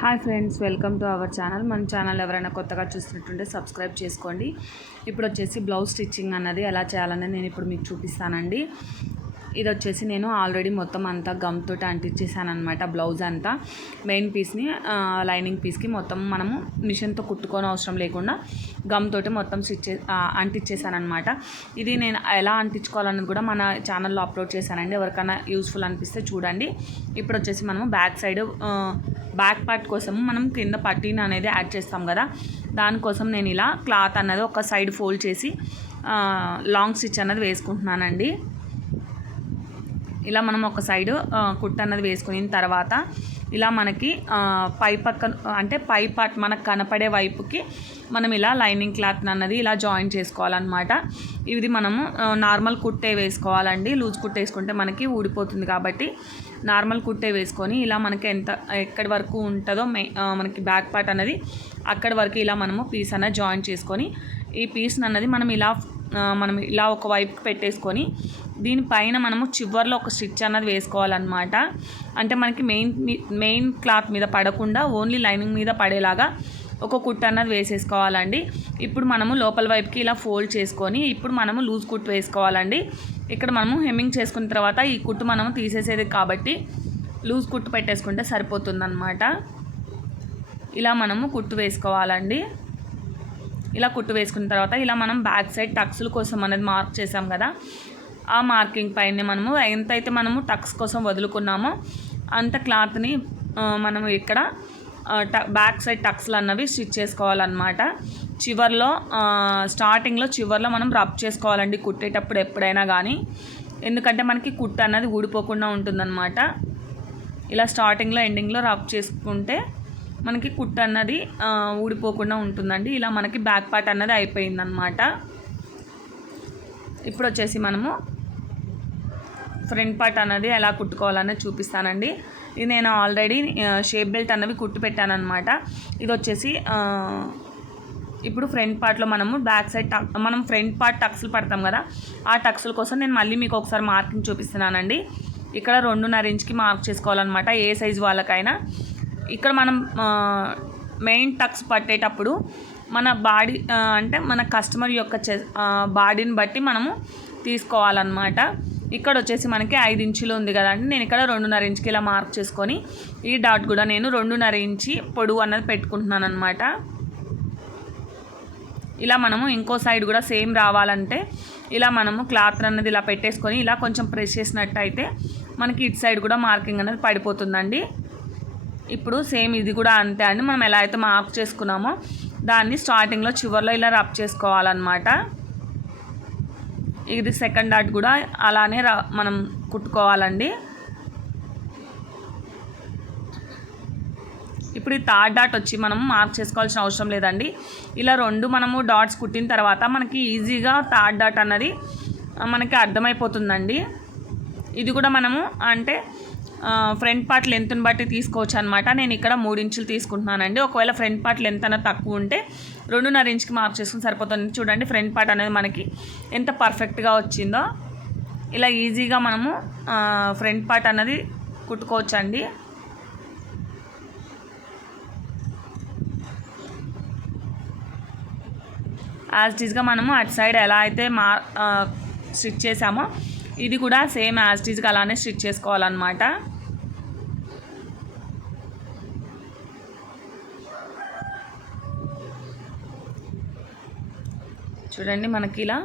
Hi friends welcome to our channel. మన channel ఎవరైనా కొత్తగా చూస్తున్నట్టుంటే సబ్స్క్రైబ్ చేసుకోండి. ఇప్పుడు వచ్చేసి బ్లౌజ్ స్టిచ్చింగ్ అన్నది ఎలా చేయాలనేది నేను ఇప్పుడు మీకు చూపిస్తానండి. ఇది వచ్చేసి నేను ఆల్రెడీ మొత్తం అంతా గమ్తో అంటించేసాను అనమాట బ్లౌజ్ అంతా. మెయిన్ పీస్ని లైనింగ్ పీస్కి మొత్తం మనము మిషన్తో కుట్టుకోని అవసరం లేకుండా గమ్ తోటి మొత్తం స్టిచ్ అంటించేసాను అనమాట ఇది నేను ఎలా అంటించుకోవాలన్నది కూడా మన ఛానల్లో అప్లోడ్ చేశానండి. ఎవరికైనా యూస్ఫుల్ అనిపిస్తే చూడండి. ఇప్పుడు వచ్చేసి మనము బ్యాక్ సైడ్ బ్యాక్ పార్ట్ కోసం మనం కింద పట్టీని అనేది యాడ్ చేస్తాం కదా దానికోసం నేను ఇలా క్లాత్ అన్నది ఒక సైడ్ ఫోల్డ్ చేసి లాంగ్ స్టిచ్ అన్నది వేసుకుంటున్నానండి. ఇలా మనం ఒక సైడు కుట్ట అన్నది వేసుకున్న తర్వాత ఇలా మనకి పై పక్క అంటే పై పార్ట్ మనకు కనపడే వైపుకి మనం ఇలా లైనింగ్ క్లాత్ అన్నది ఇలా జాయిన్ చేసుకోవాలన్నమాట. ఇది మనము నార్మల్ కుట్టే వేసుకోవాలండి. లూజ్ కుట్ట వేసుకుంటే మనకి ఊడిపోతుంది కాబట్టి నార్మల్ కుట్టే వేసుకొని ఇలా మనకి ఎంత ఎక్కడి వరకు ఉంటుందో మనకి బ్యాక్ పార్ట్ అనేది అక్కడి వరకు ఇలా మనము పీస్ అన్నది జాయిన్ చేసుకొని ఈ పీస్ అన్నది మనం ఇలా మనం ఇలా ఒక వైపుకి పెట్టేసుకొని దీనిపైన మనము చివర్లో ఒక స్టిచ్ అన్నది వేసుకోవాలన్నమాట. అంటే మనకి మెయిన్ మెయిన్ క్లాత్ మీద పడకుండా ఓన్లీ లైనింగ్ మీద పడేలాగా ఒక కుట్ అన్నది వేసేసుకోవాలండి. ఇప్పుడు మనము లోపల వైపుకి ఇలా ఫోల్డ్ చేసుకొని ఇప్పుడు మనము లూజ్ కుట్ వేసుకోవాలండి. ఇక్కడ మనము హెమ్మింగ్ చేసుకున్న తర్వాత ఈ కుట్టు మనము తీసేసేది కాబట్టి లూజ్ కుట్టు పెట్టేసుకుంటే సరిపోతుందన్నమాట. ఇలా మనము కుట్టు వేసుకోవాలండి. ఇలా కుట్టు వేసుకున్న తర్వాత ఇలా మనం బ్యాక్ సైడ్ టక్స్ల కోసం అనేది మార్క్ చేసాం కదా. ఆ మార్కింగ్ పైన మనము ఎంతైతే మనము టక్స్ కోసం వదులుకున్నామో అంత క్లాత్ని మనము ఇక్కడ బ్యాక్ సైడ్ టక్స్లు అన్నవి స్టిచ్ చేసుకోవాలన్నమాట. చివర్లో స్టార్టింగ్లో చివర్లో మనం రబ్ చేసుకోవాలండి కుట్టేటప్పుడు ఎప్పుడైనా కానీ ఎందుకంటే మనకి కుట్ట అన్నది ఊడిపోకుండా ఉంటుందన్నమాట. ఇలా స్టార్టింగ్లో ఎండింగ్లో రబ్ చేసుకుంటే మనకి కుట్ట అన్నది ఊడిపోకుండా ఉంటుందండి. ఇలా మనకి బ్యాక్ పార్ట్ అన్నది అయిపోయిందనమాట ఇప్పుడు వచ్చేసి మనము ఫ్రంట్ పార్ట్ అన్నది ఎలా కుట్టుకోవాలనేది చూపిస్తానండి. ఇది నేను ఆల్రెడీ షేప్ బెల్ట్ అన్నవి కుట్టు పెట్టానమాట ఇది వచ్చేసి ఇప్పుడు ఫ్రంట్ పార్ట్లో మనము బ్యాక్ సైడ్ టక్ మనం ఫ్రంట్ పార్ట్ టక్స్లు పడతాం కదా ఆ టక్స్ల కోసం నేను మళ్ళీ మీకు ఒకసారి మార్కింగ్ చూపిస్తున్నానండి. ఇక్కడ రెండున్నర ఇంచ్కి మార్క్ చేసుకోవాలన్నమాట ఏ సైజు వాళ్ళకైనా. ఇక్కడ మనం మెయిన్ టక్స్ పట్టేటప్పుడు మన బాడీ అంటే మన కస్టమర్ యొక్క బాడీని బట్టి మనము తీసుకోవాలన్నమాట. ఇక్కడ వచ్చేసి మనకి ఐదు ఇంచులు ఉంది కదండి. నేను ఇక్కడ రెండున్నర ఇంచుకి ఇలా మార్క్ చేసుకొని ఈ డాట్ కూడా నేను రెండున్నర ఇంచి పొడవు అన్నది పెట్టుకుంటున్నాను అనమాట ఇలా మనము ఇంకో సైడ్ కూడా సేమ్ రావాలంటే ఇలా మనము క్లాత్ అన్నది ఇలా పెట్టేసుకొని ఇలా కొంచెం ప్రెస్ చేసినట్టయితే మనకి ఇటు సైడ్ కూడా మార్కింగ్ అనేది పడిపోతుందండి. ఇప్పుడు సేమ్ ఇది కూడా అంతే అండి. మనం ఎలా అయితే మార్క్ చేసుకున్నామో దాన్ని స్టార్టింగ్లో చివరిలో ఇలా రబ్ చేసుకోవాలన్నమాట. ఇది సెకండ్ డాట్ కూడా అలానే రా మనం కుట్టుకోవాలండి. ఇప్పుడు ఈ థర్డ్ డాట్ వచ్చి మనం మార్క్ చేసుకోవాల్సిన అవసరం లేదండి. ఇలా రెండు మనము డాట్స్ కుట్టిన తర్వాత మనకి ఈజీగా థర్డ్ డాట్ అన్నది మనకి అర్థమైపోతుందండి. ఇది కూడా మనము అంటే ఫ్రంట్ పార్ట్ లెంత్ని బట్టి తీసుకోవచ్చు అనమాట నేను ఇక్కడ మూడు ఇంచులు తీసుకుంటున్నానండి. ఒకవేళ ఫ్రంట్ పార్ట్ లెంత్ అనేది తక్కువ ఉంటే రెండున్నర ఇంచుకి మార్క్ చేసుకుని సరిపోతుంది. చూడండి ఫ్రంట్ పార్ట్ అనేది మనకి ఎంత పర్ఫెక్ట్గా వచ్చిందో. ఇలా ఈజీగా మనము ఫ్రంట్ పార్ట్ అన్నది కుట్టుకోవచ్చండి. యాజ్ టీజ్గా మనము అటు సైడ్ ఎలా అయితే మా స్టిచ్ చేసామో ఇది కూడా సేమ్ యాజ్ టీజ్గా అలానే స్టిచ్ చేసుకోవాలన్నమాట. చూడండి మనకి ఇలా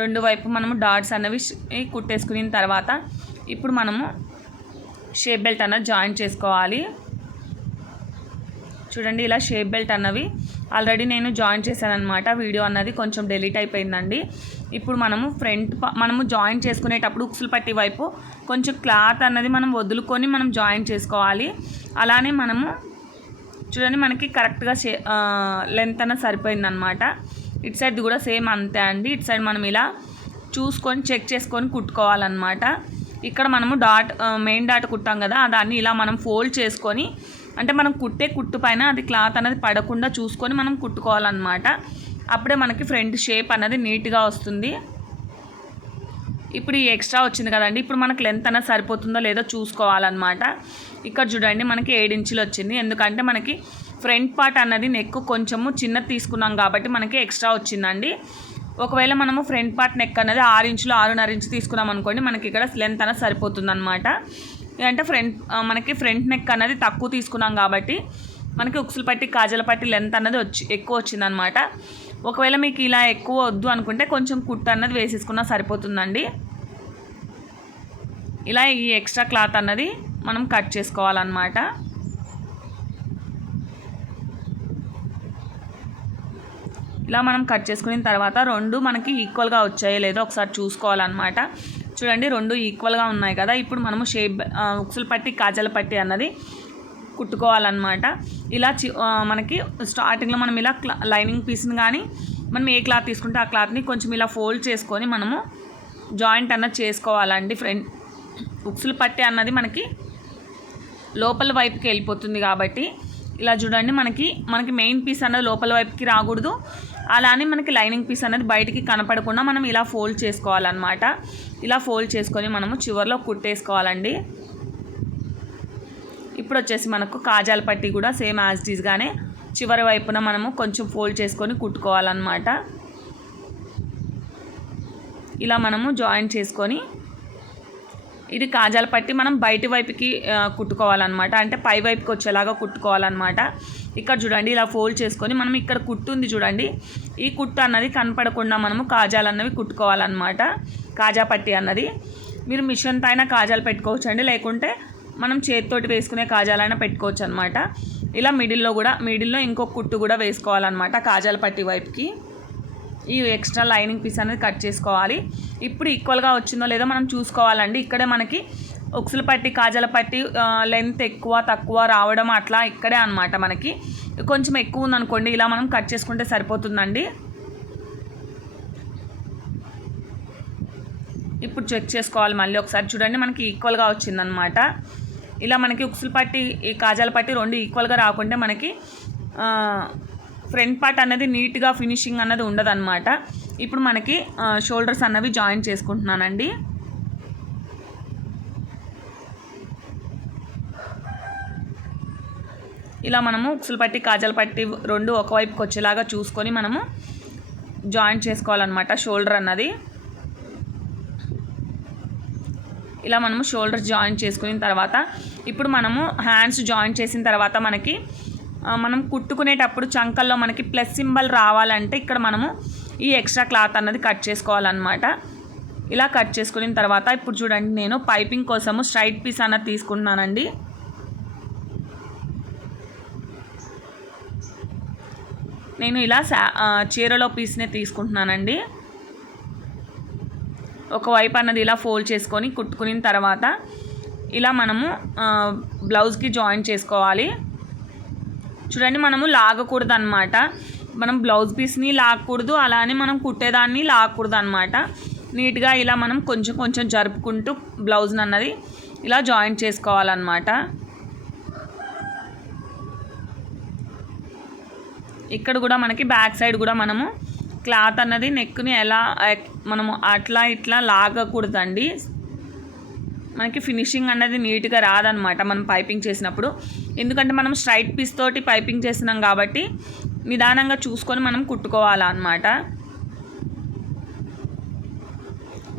రెండు వైపు మనము డాట్స్ అనేవి కుట్టేసుకున్న తర్వాత ఇప్పుడు మనము షేప్ బెల్ట్ అన్నది జాయిన్ చేసుకోవాలి. చూడండి ఇలా షేప్ బెల్ట్ అన్నవి ఆల్రెడీ నేను జాయిన్ చేశాను అనమాట వీడియో అన్నది కొంచెం డెలీట్ అయిపోయిందండి. ఇప్పుడు మనము ఫ్రంట్ మనము జాయిన్ చేసుకునేటప్పుడు ఉక్సులు పట్టి వైపు కొంచెం క్లాత్ అన్నది మనం వదులుకొని మనం జాయిన్ చేసుకోవాలి. అలానే మనము చూడండి మనకి కరెక్ట్గా లెంత్ అన్న సరిపోయిందనమాట ఇటు సైడ్ కూడా సేమ్ అంతే అండి. ఇటు సైడ్ మనం ఇలా చూసుకొని చెక్ చేసుకొని కుట్టుకోవాలన్నమాట. ఇక్కడ మనము డాట్ మెయిన్ డాట్ కుట్టాం కదా దాన్ని ఇలా మనం ఫోల్డ్ చేసుకొని అంటే మనం కుట్టే కుట్టు పైన అది క్లాత్ అనేది పడకుండా చూసుకొని మనం కుట్టుకోవాలన్నమాట. అప్పుడే మనకి ఫ్రంట్ షేప్ అనేది నీట్గా వస్తుంది. ఇప్పుడు ఈ ఎక్స్ట్రా వచ్చింది కదండి. ఇప్పుడు మనకు లెంత్ అనేది సరిపోతుందో లేదో చూసుకోవాలన్నమాట. ఇక్కడ చూడండి మనకి ఏడించులు ఇంచులు వచ్చింది. ఎందుకంటే మనకి ఫ్రంట్ పార్ట్ అన్నది నెక్ కొంచెము చిన్నది తీసుకున్నాం కాబట్టి మనకి ఎక్స్ట్రా వచ్చిందండి. ఒకవేళ మనము ఫ్రంట్ పార్ట్ నెక్ అనేది ఆరు ఇంచులు ఆరున్నర ఇంచు తీసుకున్నాం అనుకోండి మనకి ఇక్కడ లెంత్ అనేది సరిపోతుంది అనమాట అంటే ఫ్రంట్ మనకి ఫ్రంట్ నెక్ అన్నది తక్కువ తీసుకున్నాం కాబట్టి మనకి ఉక్సులు పట్టి కాజల పట్టి లెంత్ అన్నది వచ్చి ఎక్కువ వచ్చిందనమాట ఒకవేళ మీకు ఇలా ఎక్కువ వద్దు అనుకుంటే కొంచెం కుట్ట అన్నది వేసేసుకున్నా సరిపోతుందండి. ఇలా ఈ ఎక్స్ట్రా క్లాత్ అన్నది మనం కట్ చేసుకోవాలన్నమాట. ఇలా మనం కట్ చేసుకున్న తర్వాత రెండు మనకి ఈక్వల్గా వచ్చాయో లేదో ఒకసారి చూసుకోవాలన్నమాట. చూడండి రెండు ఈక్వల్గా ఉన్నాయి కదా. ఇప్పుడు మనము షేప్ ఉక్సులు పట్టి కాజల పట్టి అన్నది కుట్టుకోవాలన్నమాట. ఇలా చి మనకి స్టార్టింగ్లో మనం ఇలా లైనింగ్ పీస్ని కానీ మనం ఏ క్లాత్ తీసుకుంటే ఆ క్లాత్ని కొంచెం ఇలా ఫోల్డ్ చేసుకొని మనము జాయింట్ అన్నది చేసుకోవాలండి ఫ్రంట్ ఉక్సులు పట్టి అన్నది మనకి లోపల వైపుకి వెళ్ళిపోతుంది కాబట్టి ఇలా చూడండి మనకి మనకి మెయిన్ పీస్ అన్నది లోపల వైపుకి రాకూడదు. అలానే మనకి లైనింగ్ పీస్ అనేది బయటికి కనపడకుండా మనం ఇలా ఫోల్డ్ చేసుకోవాలన్నమాట. ఇలా ఫోల్డ్ చేసుకొని మనము చివరిలో కుట్టేసుకోవాలండి. ఇప్పుడు వచ్చేసి మనకు కాజాల పట్టి కూడా సేమ్ యాజ్ డీజ్గానే చివరి వైపున మనము కొంచెం ఫోల్డ్ చేసుకొని కుట్టుకోవాలన్నమాట. ఇలా మనము జాయిన్ చేసుకొని ఇది కాజాల పట్టి మనం బయటి వైపుకి కుట్టుకోవాలన్నమాట. అంటే పై వైపుకి వచ్చేలాగా కుట్టుకోవాలన్నమాట. ఇక్కడ చూడండి ఇలా ఫోల్డ్ చేసుకొని మనం ఇక్కడ కుట్టు ఉంది చూడండి. ఈ కుట్టు అన్నది కనపడకుండా మనము కాజాలు అన్నవి కుట్టుకోవాలన్నమాట. కాజా పట్టి అన్నది. మీరు మిషన్ పైన కాజాలు పెట్టుకోవచ్చు అండి లేకుంటే మనం చేతితోటి వేసుకునే కాజాలైనా పెట్టుకోవచ్చు అనమాట ఇలా మిడిల్లో కూడా మిడిల్లో ఇంకో కుట్టు కూడా వేసుకోవాలన్నమాట కాజాల పట్టి వైపుకి. ఈ ఎక్స్ట్రా లైనింగ్ పీస్ అనేది కట్ చేసుకోవాలి. ఇప్పుడు ఈక్వల్గా వచ్చిందో లేదో మనం చూసుకోవాలండి. ఇక్కడే మనకి ఉక్సులు పట్టి కాజల పట్టి లెంత్ ఎక్కువ తక్కువ రావడం అట్లా ఇక్కడే అనమాట మనకి. కొంచెం ఎక్కువ ఉందనుకోండి ఇలా మనం కట్ చేసుకుంటే సరిపోతుందండి. ఇప్పుడు చెక్ చేసుకోవాలి మళ్ళీ ఒకసారి. చూడండి మనకి ఈక్వల్గా వచ్చిందనమాట ఇలా మనకి ఉక్సులు పట్టి ఈ కాజాల పట్టి రెండు ఈక్వల్గా రాకుంటే మనకి ఫ్రంట్ పార్ట్ అనేది నీట్గా ఫినిషింగ్ అన్నది ఉండదన్నమాట. ఇప్పుడు మనకి షోల్డర్స్ అన్నవి జాయిన్ చేసుకుంటున్నానండి. ఇలా మనము ఉక్సులు పట్టి కాజల పట్టి రెండు ఒకవైపుకి వచ్చేలాగా చూసుకొని మనము జాయింట్ చేసుకోవాలన్నమాట షోల్డర్ అన్నది. ఇలా మనము షోల్డర్ జాయిన్ చేసుకున్న తర్వాత ఇప్పుడు మనము హ్యాండ్స్ జాయిన్ చేసిన తర్వాత మనకి మనం కుట్టుకునేటప్పుడు చంకల్లో మనకి ప్లస్ సింబల్ రావాలంటే ఇక్కడ మనము ఈ ఎక్స్ట్రా క్లాత్ అన్నది కట్ చేసుకోవాలన్నమాట. ఇలా కట్ చేసుకున్న తర్వాత ఇప్పుడు చూడండి నేను పైపింగ్ కోసము స్ట్రైట్ పీస్ అన్నది తీసుకుంటున్నానండి. నేను ఇలా చీరలో పీస్నే తీసుకుంటున్నానండి. ఒకవైపు అన్నది ఇలా ఫోల్డ్ చేసుకొని కుట్టుకున్న తర్వాత ఇలా మనము బ్లౌజ్కి జాయిన్ చేసుకోవాలి. చూడండి మనము లాగకూడదు అనమాట మనం బ్లౌజ్ పీస్ని లాగకూడదు అలానే మనం కుట్టేదాన్ని లాగకూడదు అనమాట నీట్గా ఇలా మనం కొంచెం కొంచెం జరుపుకుంటూ బ్లౌజ్ని అన్నది ఇలా జాయిన్ చేసుకోవాలన్నమాట. ఇక్కడ కూడా మనకి బ్యాక్ సైడ్ కూడా మనము క్లాత్ అన్నది నెక్ని ఎలా మనము అట్లా ఇట్లా లాగకూడదండి. మనకి ఫినిషింగ్ అనేది నీట్గా రాదనమాట మనం పైపింగ్ చేసినప్పుడు. ఎందుకంటే మనం స్ట్రైట్ పీస్ తోటి పైపింగ్ చేస్తున్నాం కాబట్టి నిదానంగా చూసుకొని మనం కుట్టుకోవాలన్నమాట.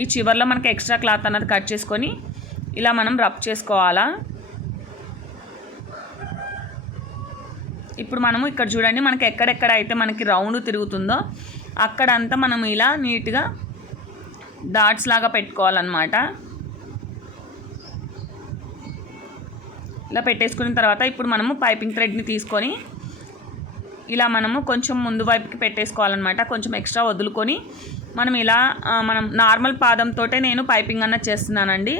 ఈ చివరిలో మనకి ఎక్స్ట్రా క్లాత్ అన్నది కట్ చేసుకొని ఇలా మనం రబ్ చేసుకోవాలా. ఇప్పుడు మనము ఇక్కడ చూడండి మనకి ఎక్కడెక్కడ అయితే మనకి రౌండ్ తిరుగుతుందో అక్కడంతా మనం ఇలా నీట్గా డాట్స్ లాగా పెట్టుకోవాలన్నమాట. ఇలా పెట్టేసుకున్న తర్వాత ఇప్పుడు మనము పైపింగ్ థ్రెడ్ని తీసుకొని ఇలా మనము కొంచెం ముందు వైపుకి పెట్టేసుకోవాలన్నమాట. కొంచెం ఎక్స్ట్రా వదులుకొని మనం ఇలా మనం నార్మల్ పాదంతో నేను పైపింగ్ అన్నది చేస్తున్నానండి.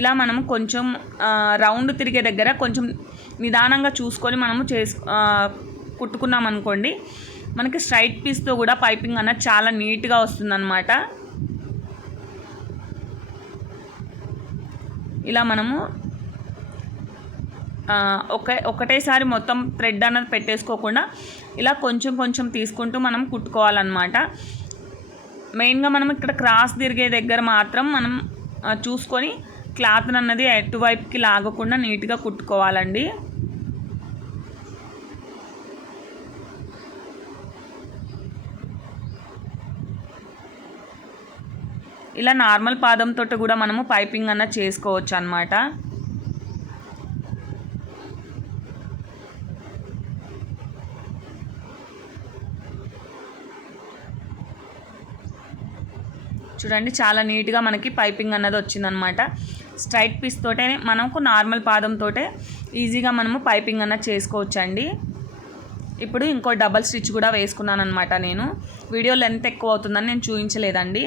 ఇలా మనము కొంచెం రౌండ్ తిరిగే దగ్గర కొంచెం నిదానంగా చూసుకొని మనము చేసు కుట్టుకున్నాం అనుకోండి మనకి స్ట్రైట్ పీస్తో కూడా పైపింగ్ అన్నది చాలా నీట్గా వస్తుందన్నమాట. ఇలా మనము ఒక ఒకటేసారి మొత్తం థ్రెడ్ అన్నది పెట్టేసుకోకుండా ఇలా కొంచెం కొంచెం తీసుకుంటూ మనం కుట్టుకోవాలన్నమాట. మెయిన్గా మనం ఇక్కడ క్రాస్ తిరిగే దగ్గర మాత్రం మనం చూసుకొని క్లాత్ అన్నది ఎటువైపుకి లాగకుండా నీట్గా కుట్టుకోవాలండి. ఇలా నార్మల్ పాదంతో కూడా మనము పైపింగ్ అన్న చేసుకోవచ్చు అనమాట చూడండి చాలా నీట్గా మనకి పైపింగ్ అన్నది వచ్చిందనమాట స్ట్రైట్ పీస్ తోటే మనకు నార్మల్ పాదంతో ఈజీగా మనము పైపింగ్ అన్నది చేసుకోవచ్చండి. ఇప్పుడు ఇంకో డబల్ స్టిచ్ కూడా వేసుకున్నాను అనమాట నేను. వీడియో లెంత్ ఎక్కువ అవుతుందని నేను చూపించలేదండి.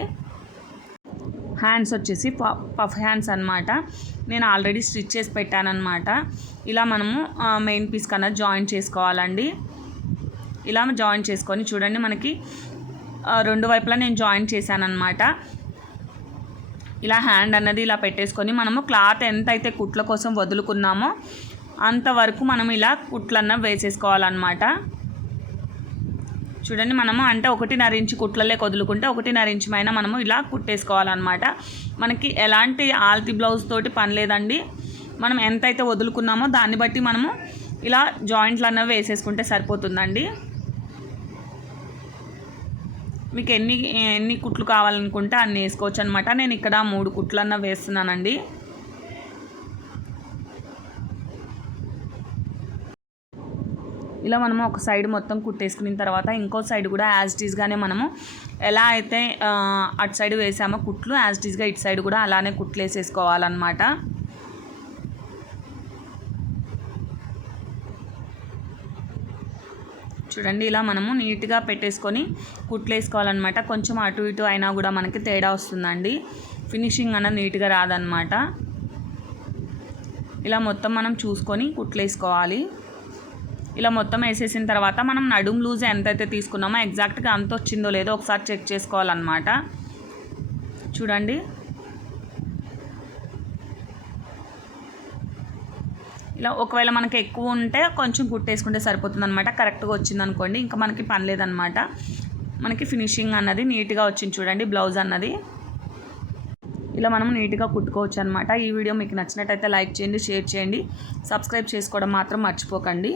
హ్యాండ్స్ వచ్చేసి పఫ్ హ్యాండ్స్ అనమాట నేను ఆల్రెడీ స్టిచ్ చేసి పెట్టానమాట ఇలా మనము మెయిన్ పీస్ కన్నా జాయిన్ చేసుకోవాలండి. ఇలా జాయిన్ చేసుకొని చూడండి మనకి రెండు వైపులా నేను జాయిన్ చేశానమాట ఇలా హ్యాండ్ అన్నది ఇలా పెట్టేసుకొని మనము క్లాత్ ఎంత అయితే కుట్ల కోసం వదులుకున్నామో అంతవరకు మనం ఇలా కుట్లన్న వేసేసుకోవాలన్నమాట. చూడండి మనము అంటే ఒకటిన్నర ఇంచు కుట్లలే వదులుకుంటే ఒకటిన్నర ఇంచుమైనా మనము ఇలా కుట్టేసుకోవాలన్నమాట. మనకి ఎలాంటి ఆల్తి బ్లౌజ్ తోటి పని లేదండి. మనం ఎంతైతే వదులుకున్నామో దాన్ని బట్టి మనము ఇలా జాయింట్లు అన్నవి వేసేసుకుంటే సరిపోతుందండి. మీకు ఎన్ని ఎన్ని కుట్లు కావాలనుకుంటే అన్ని వేసుకోవచ్చు అనమాట నేను ఇక్కడ మూడు కుట్లు వేస్తున్నానండి. ఇలా మనము ఒక సైడ్ మొత్తం కుట్టేసుకున్న తర్వాత ఇంకో సైడ్ కూడా యాజ్ టీజ్గానే మనము ఎలా అయితే అటు సైడ్ వేసామో కుట్లు యాజ్ టీజ్గా ఇటు సైడ్ కూడా అలానే కుట్లు వేసేసుకోవాలన్నమాట. చూడండి ఇలా మనము నీట్గా పెట్టేసుకొని కుట్లు వేసుకోవాలన్నమాట కొంచెం అటు ఇటు అయినా కూడా మనకి తేడా వస్తుందండి. ఫినిషింగ్ అన్నది నీట్గా రాదనమాట ఇలా మొత్తం మనం చూసుకొని కుట్లు వేసుకోవాలి ఇలా మొత్తం వేసేసిన తర్వాత మనం నడుము లూజ్ ఎంతైతే తీసుకున్నామో ఎగ్జాక్ట్గా అంత వచ్చిందో లేదో ఒకసారి చెక్ చేసుకోవాలన్నమాట. చూడండి ఇలా ఒకవేళ మనకి ఎక్కువ ఉంటే కొంచెం కుట్టేసుకుంటే సరిపోతుంది అనమాట కరెక్ట్గా వచ్చింది అనుకోండి ఇంకా మనకి పని లేదనమాట మనకి ఫినిషింగ్ అన్నది నీట్గా వచ్చింది చూడండి బ్లౌజ్ అన్నది. ఇలా మనం నీట్గా కుట్టుకోవచ్చు అనమాట ఈ వీడియో మీకు నచ్చినట్టయితే లైక్ చేయండి షేర్ చేయండి. సబ్స్క్రైబ్ చేసుకోవడం మాత్రం మర్చిపోకండి.